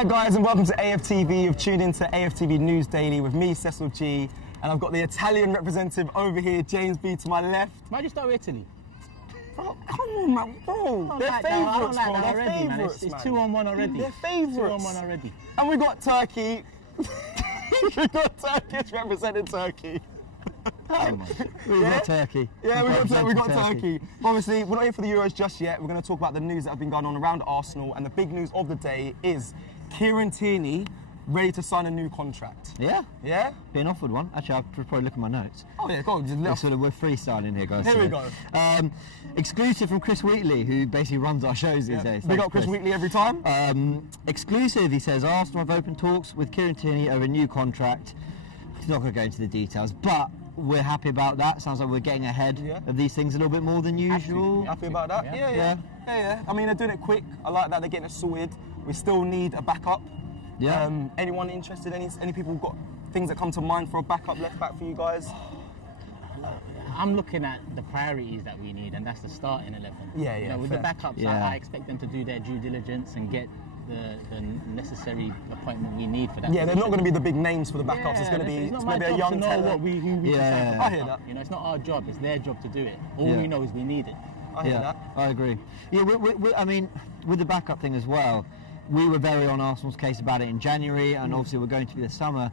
Hi guys, and welcome to AFTV. You've tuned into AFTV News Daily with me, Cecil G, and I've got the Italian representative over here, James B, to my left. Might you start with Italy? Bro, come on, man, bro. They're favourites, bro. They're favourites, man. It's 2-on-1 already. They're favourites. 2-on-1 already. And we got Turkey. We got Turkish representing Turkey. We got Turkey. Yeah, we got Turkey. Obviously, we're not here for the Euros just yet. We're going to talk about the news that have been going on around Arsenal, and the big news of the day is Kieran Tierney ready to sign a new contract. Yeah? Yeah? Being offered one. Actually, I'll probably look at my notes. Oh yeah, go on. We're freestyling here, guys. Here we go. Exclusive from Chris Wheatley, who basically runs our shows these days. Big up Chris Wheatley every time. Exclusive, he says, Arsenal have opened talks with Kieran Tierney over a new contract. He's not going to go into the details, but we're happy about that. Sounds like we're getting ahead of these things a little bit more than usual. Happy about that? Yeah. I mean, they're doing it quick. I like that they're getting it sorted. We still need a backup. Yeah. Anyone interested? Any people got things that come to mind for a backup left back for you guys? I'm looking at the priorities that we need, and that's the starting 11. Yeah. You know, with the backups, I expect them to do their due diligence and get the necessary appointment we need for that. Yeah, they're not going to be the big names for the backups. Yeah, it's going to be maybe a young talent. What we decide for I hear that. You know, it's not our job; it's their job to do it. All we know is we need it. I hear that. I agree. Yeah, I mean, with the backup thing as well, we were very on Arsenal's case about it in January, and obviously we're going to be this summer.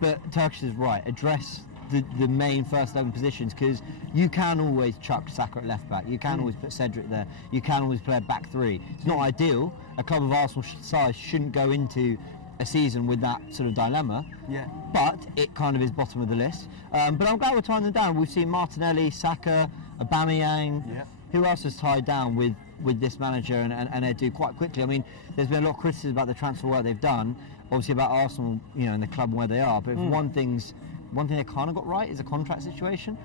But Turkish is right. Address the main first 11 positions, because you can always chuck Saka at left back. You can always put Cedric there. You can always play a back three. It's not ideal. A club of Arsenal size shouldn't go into a season with that sort of dilemma. Yeah. But it kind of is bottom of the list. But I'm glad we're tying them down. We've seen Martinelli, Saka, Aubameyang. Yeah. Who else has tied down with this manager and they do quite quickly? I mean, there's been a lot of criticism about the transfer work they've done, obviously about Arsenal, you know, and the club and where they are. But if one thing they kind of got right is a contract situation.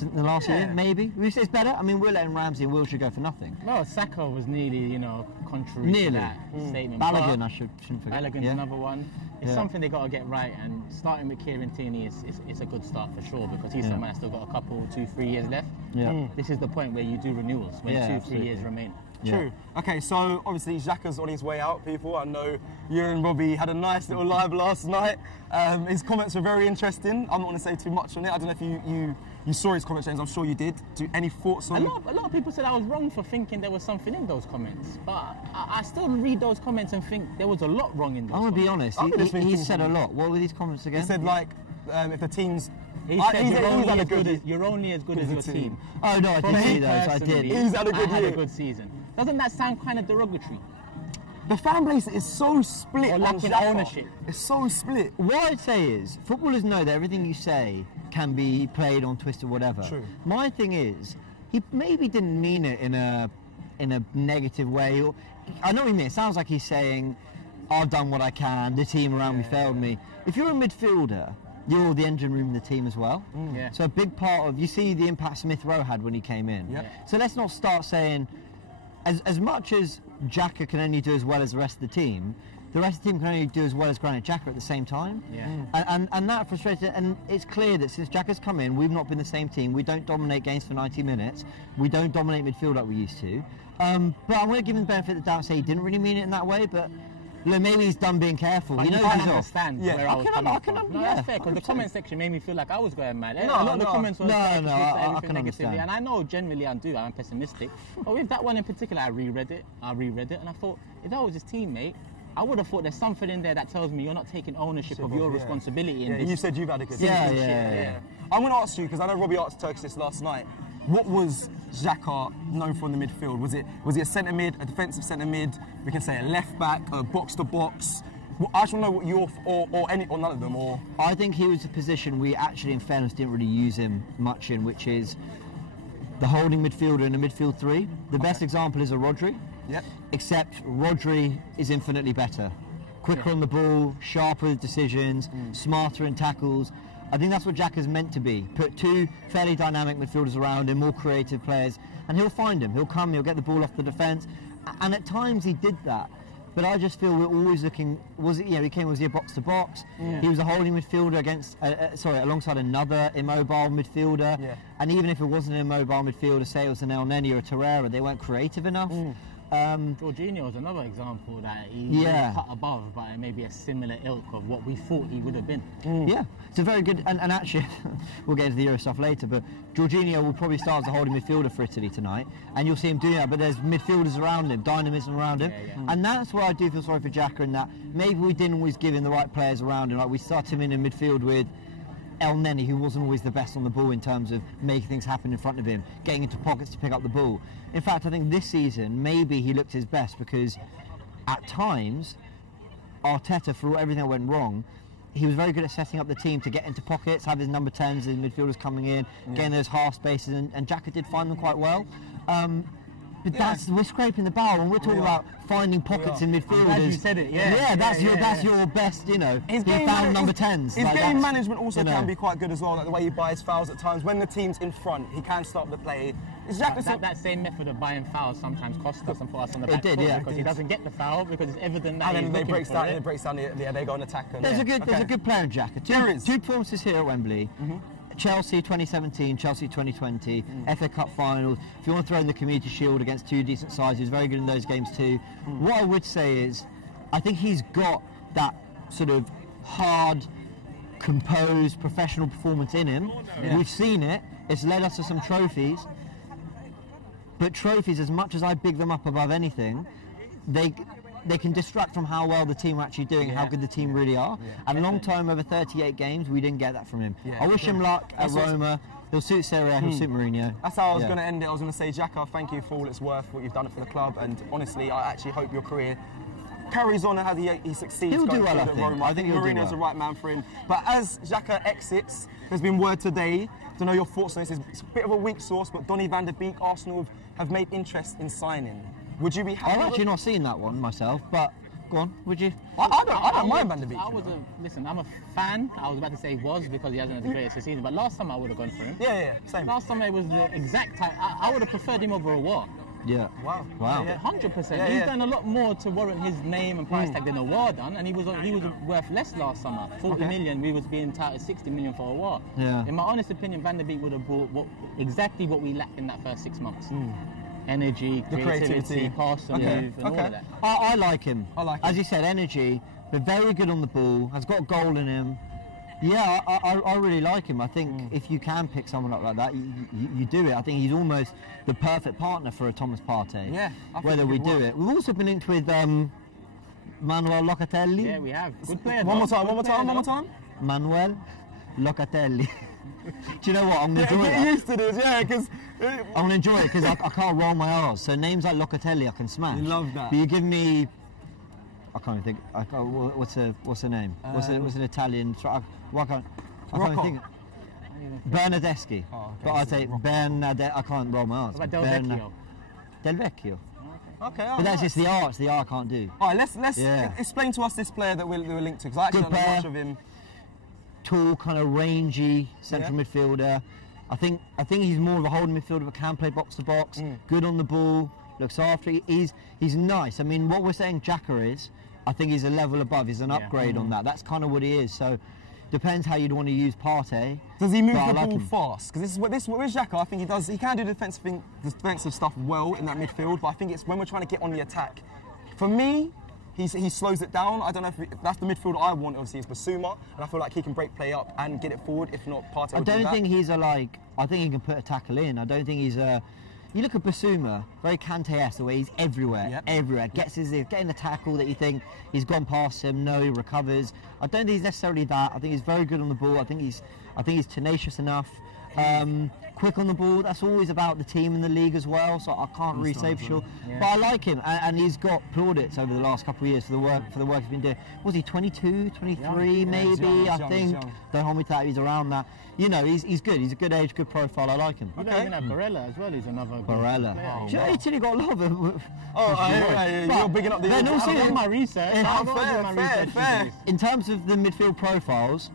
In the last year, maybe. We say it's better. I mean, we're letting Ramsey and Wilshere go for nothing. Well, Saka was nearly, you know, contrary to that statement. Balogun, I shouldn't forget. Balogun's another one. It's something they got to get right, and starting with Kieran Tierney is a good start for sure, because he's someone that's still got a couple, 2-3 years left. Yeah. This is the point where you do renewals, when 2-3 years remain. True. Okay, so obviously Xhaka's on his way out, people. I know you and Robbie had a nice little live last night. His comments were very interesting. I'm not going to say too much on it. I don't know if you saw his comments, James. I'm sure you did. Any thoughts on it? A lot of people said I was wrong for thinking there was something in those comments, but I still read those comments and think there was a lot wrong in those. I'm going to be honest. He said a lot. What were these comments again? He said, like, if the team's... He said you're only as good as your team. Oh, no, I did see those. I did. He's had a good year. had a good season. Doesn't that sound kind of derogatory? The fan base is so split on lacking ownership. It's so split. What I'd say is, footballers know that everything you say can be played on twist or whatever. True. My thing is, he maybe didn't mean it in a negative way. I know what he means. It sounds like he's saying, I've done what I can, the team around me failed me. If you're a midfielder, you're the engine room in the team as well. So a big part of, you see the impact Smith Rowe had when he came in. So let's not start saying, as much as Xhaka can only do as well as the rest of the team, the rest of the team can only do as well as Granit Xhaka at the same time. And that frustrated, and it's clear that since Xhaka's come in, we've not been the same team. We don't dominate games for 90 minutes. We don't dominate midfield like we used to. But I'm going to give him the benefit of the doubt and say he didn't really mean it in that way, but maybe he's done being careful. He knows I understand where I was coming from. No, that's fair, because the comment section made me feel like I was going mad. A lot of the comments were everything negatively, and I know generally I'm pessimistic. But with that one in particular, I reread it, and I thought, if that was his teammate, I would have thought there's something in there that tells me you're not taking ownership of your responsibility in this. You said you've had a good season. I'm going to ask you, because I know Robbie asked Turkish this last night, what was Xhaka known for in the midfield? Was he a centre mid, a defensive centre mid? We can say a left back, a box to box. I just want to know what your or none of them. Or I think he was a position we actually, in fairness, didn't really use him much in, which is the holding midfielder in a midfield three. The best example is a Rodri. Except Rodri is infinitely better, quicker on the ball, sharper decisions, smarter in tackles. I think that's what Xhaka's meant to be. Put two fairly dynamic midfielders around him, more creative players, and he'll find him. He'll come, he'll get the ball off the defence, and at times he did that. But I just feel we're always looking. Was he a box to box? He was a holding midfielder against, alongside another immobile midfielder. And even if it wasn't an immobile midfielder, say it was an El Neni or a Torreira, they weren't creative enough. Jorginho is another example that he cut above, but it may be a similar ilk of what we thought he would have been. Yeah, it's a very good, and actually, we'll get into the Euro stuff later, but Jorginho will probably start as a holding midfielder for Italy tonight, and you'll see him doing that, but there's midfielders around him, dynamism around him, and that's where I do feel sorry for Xhaka in that maybe we didn't always give him the right players around him. Like, we started him in midfield with El Neni, who wasn't always the best on the ball in terms of making things happen in front of him, getting into pockets to pick up the ball. In fact, I think this season, maybe he looked his best because at times, Arteta, for everything that went wrong, he was very good at setting up the team to get into pockets, have his number 10s and midfielders coming in, getting those half spaces, and Xhaka did find them quite well. But we're scraping the barrel, and we're talking about finding pockets in midfielders. I'm glad you said it. That's your best. You know, he found number 10s. His game management also can be quite good as well. Like the way he buys fouls at times. When the team's in front, he can stop the play. That same method of buying fouls sometimes costs us and put us on the back foot because he doesn't get the foul because it's evident that and then they breaks down. They go on attack. There's a good player in Xhaka. Two performances here at Wembley. Chelsea 2017, Chelsea 2020, FA Cup finals. If you want to throw in the Community Shield against two decent sides, he's very good in those games too. What I would say is, I think he's got that sort of hard, composed, professional performance in him. We've seen it. It's led us to some trophies. But trophies, as much as I big them up above anything, they can distract from how well the team are actually doing, how good the team really are. And long time, over 38 games, we didn't get that from him. I wish him luck at Roma. He'll suit Serie A, he'll suit Mourinho. That's how I was going to end it. I was going to say, Xhaka, thank you for all it's worth, what you've done for the club. And honestly, I actually hope your career carries on and how he succeeds. He'll do well, at Roma. I think Mourinho's the right man for him. But as Xhaka exits, there's been word today, I don't know your thoughts on this, it's a bit of a weak source, but Donny van der Beek, Arsenal have made interest in signing. Would you be happy? I've actually not seen that one myself, but go on, would you? I don't mind Van der Beek. Listen, I'm a fan. I was about to say was because he hasn't had the greatest season, but last summer I would have gone for him. Same. Last summer it was the exact type. I would have preferred him over a war. Yeah. Wow. 100%. He's done a lot more to warrant his name and price tag than a war done, and he was worth less last summer. 40 million. We was being touted 60 million for a war. Yeah. In my honest opinion, Van der Beek would have brought exactly what we lacked in that first 6 months. Energy, creativity, pass and move, and all of that. I like him. As you said, energy, but very good on the ball, has got a goal in him. Yeah, I really like him. I think if you can pick someone up like that, you do it. I think he's almost the perfect partner for a Thomas Partey. Yeah. Whether we do it. We've also been linked with Manuel Locatelli. Yeah, we have. Good player. One more time. Manuel Locatelli. Do you know what? I'm going to enjoy it. Get used to this, because... I'm going to enjoy it because I can't roll my R's. So names like Locatelli I can smash. You love that. But you give me... I can't even think... what's her name? What's an Italian... I can't even think... Bernardeschi. Oh, okay. But I'd say Bernadette... I can't roll my R's. What about Del Vecchio? Del Vecchio. Okay, but that's just the R. It's the R I can't do. All right, let's explain to us this player that we're linked to, because I actually don't know much of him. Tall, kind of rangy central midfielder. I think he's more of a holding midfielder, but can play box to box. Good on the ball, looks after. He's nice. I mean, what we're saying Xhaka is, I think he's a level above. He's an upgrade on that. That's kind of what he is. So depends how you'd want to use Partey. Does he move the ball fast? Because with Xhaka, I think he does. He can do defensive stuff well in that midfield, but I think it's when we're trying to get on the attack. For me, he slows it down. I don't know if that's the midfield I want. Obviously, is Basuma, and I feel like he can break play up and get it forward. If not, Partey. I don't think he's I think he can put a tackle in. I don't think he's a. You look at Basuma, very Kante-esque, the way he's everywhere, getting the tackle that you think he's gone past him. No, he recovers. I don't think he's necessarily that. I think he's very good on the ball. I think he's tenacious enough. Quick on the ball. That's always about the team in the league as well. So I can't really say for sure. Yeah. But I like him, and he's got plaudits over the last couple of years for the work he's been doing. Was he 22, 23 maybe? I think. Don't hold me to that. He's around that. You know, he's good. He's a good age, good profile. I like him. You don't even have Barella as well. He's another Barella. Player. Do you know Italy got a lot of them? You're bigging up the. Then also in my research. Fair. In terms of the midfield profiles.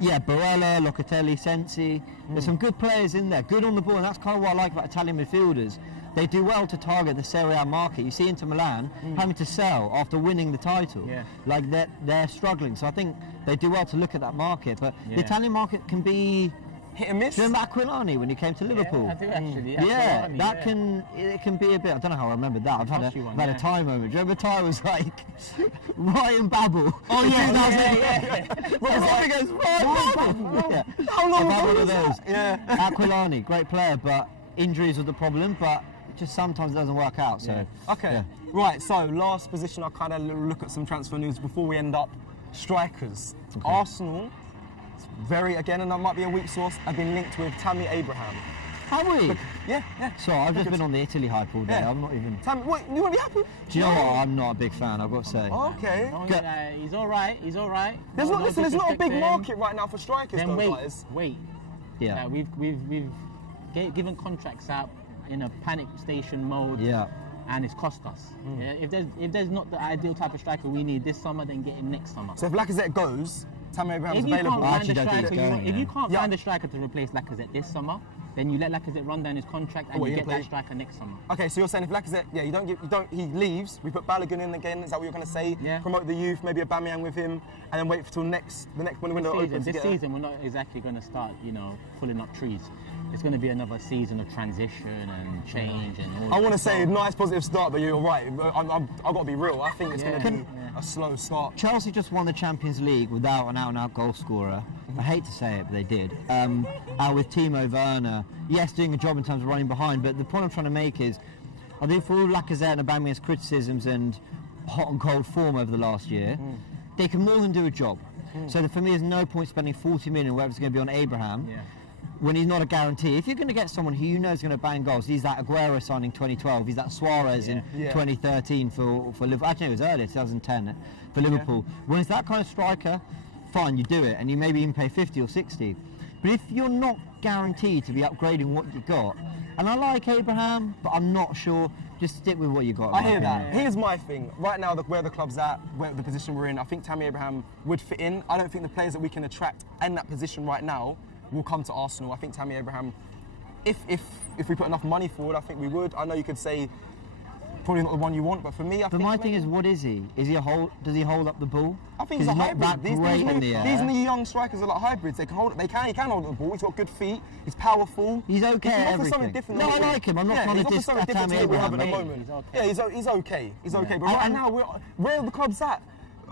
Yeah, Barella, Locatelli, Sensi. There's some good players in there, good on the ball, and that's kind of what I like about Italian midfielders. They do well to target the Serie A market. You see Inter Milan having to sell after winning the title. Yeah. Like they're struggling. So I think they do well to look at that market. But the Italian market can be hit and miss. Do you remember Aquilani when he came to Liverpool? Yeah, I do actually. Yeah, it can be a bit. I don't know how I remember that. I've had a Ty moment. Do you remember Ty was like Ryan Babel? Oh yeah, He goes Ryan Babel. Yeah. How long I've had one of those. Yeah. Aquilani, great player, but injuries were the problem. But just sometimes it doesn't work out. So okay, right. So last position, I kind of look at some transfer news before we end up. Strikers. Okay. Arsenal. Again, and that might be a weak source, have been linked with Tammy Abraham. Have we? Yeah. So I've just been on the Italy hype all day. Yeah. I'm not even. Tammy, what, you want to be happy? Do you know what? I'm not a big fan. I've got to say. Okay. He's all right. There's not a big market right now for strikers, then though, guys. Wait. Yeah. We've given contracts out in a panic station mode. Yeah. And it's cost us. Yeah, if there's not the ideal type of striker we need this summer, then get him next summer. So if Lacazette goes, Tammy Abraham's available. If you can't find a striker to replace Lacazette this summer, then you let Lacazette run down his contract and you get that striker next summer. Okay, so you're saying if Lacazette, he leaves, we put Balogun in again. Is that what you're going to say? Yeah. Promote the youth, maybe a Aubameyang with him, and then wait till the next when the window opens. This season, we're not exactly going to start, pulling up trees. It's going to be another season of transition and change and all. I want to say nice positive start, but you're right. I've got to be real. I think it's going to be a slow start. Chelsea just won the Champions League without an out-and-out goal scorer. I hate to say it, but they did. With Timo Werner, yes, doing a job in terms of running behind, but the point I'm trying to make is, I think for all Lacazette and Aubameyang's criticisms and hot and cold form over the last year, they can more than do a job. So for me, there's no point spending 40 million, whether it's going to be on Abraham. Yeah. When he's not a guarantee. If you're going to get someone who you know is going to bang goals, he's that Aguero signing 2012, he's that Suarez in 2013 for Liverpool. Actually, it was earlier, 2010 for Liverpool. When it's that kind of striker, fine, you do it, and you maybe even pay 50 or 60. But if you're not guaranteed to be upgrading what you got, and I like Abraham, but I'm not sure, just stick with what you got. I hear that. Here's my thing. Right now, where the club's at, where the position we're in, I think Tammy Abraham would fit in. I don't think the players that we can attract in that position right now will come to Arsenal. I think Tammy Abraham, if we put enough money forward, I think we would. I know you could say probably not the one you want, but for me, I think. But my thing is, what is he? Is he does he hold up the ball? I think he's a hybrid. These new young strikers are like hybrids. He can hold up the ball. He's got good feet. He's powerful. He's okay. He can offer something different. No, I like him. I'm not trying to diss Tammy Abraham. Yeah, he's okay. He's okay. But right now, where are the clubs at?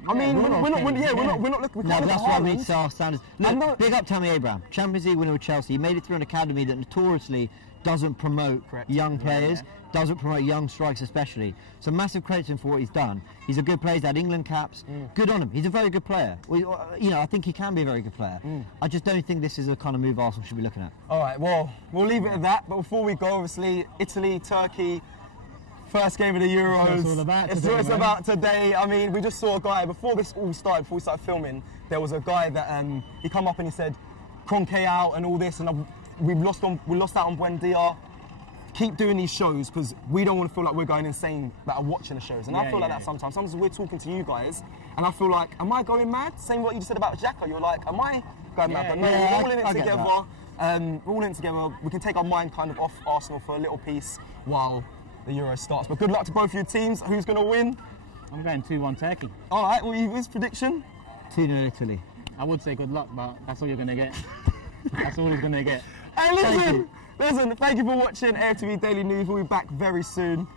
I mean, we're not looking. No, that's why we need to our standards. Look, big up Tammy Abraham, Champions League winner with Chelsea. He made it through an academy that notoriously doesn't promote young players, doesn't promote young strikers especially. So massive credit to him for what he's done. He's a good player. He's had England caps. Good on him. He's a very good player. I think he can be a very good player. I just don't think this is the kind of move Arsenal should be looking at. All right, well, we'll leave it at that. But before we go, obviously, Italy, Turkey. First game of the Euros. It's about today. I mean, we just saw a guy before this all started. Before we started filming, there was a guy that he come up and he said, "Kroenke out and all this," and we lost out on Buendia. Keep doing these shows because we don't want to feel like we're going insane that are watching the shows. And I feel like that sometimes. Sometimes we're talking to you guys, and I feel like, am I going mad? Same what you said about Xhaka. You're like, am I going mad? But no, we're all in it together. We're all in it together. We can take our mind kind of off Arsenal for a little piece while the Euro starts. But good luck to both of your teams. Who's going to win? I'm going 2-1 Turkey. All right, well, his prediction? 2-0 Italy. I would say good luck, but that's all you're going to get. That's all he's going to get. Hey, listen, thank you for watching AFTV Daily News. We'll be back very soon.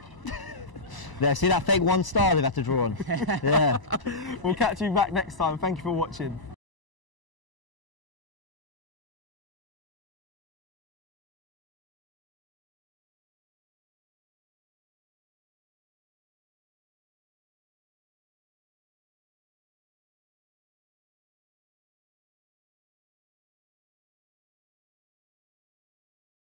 There, see that fake 1 star they've had to draw on? Yeah. We'll catch you back next time. Thank you for watching.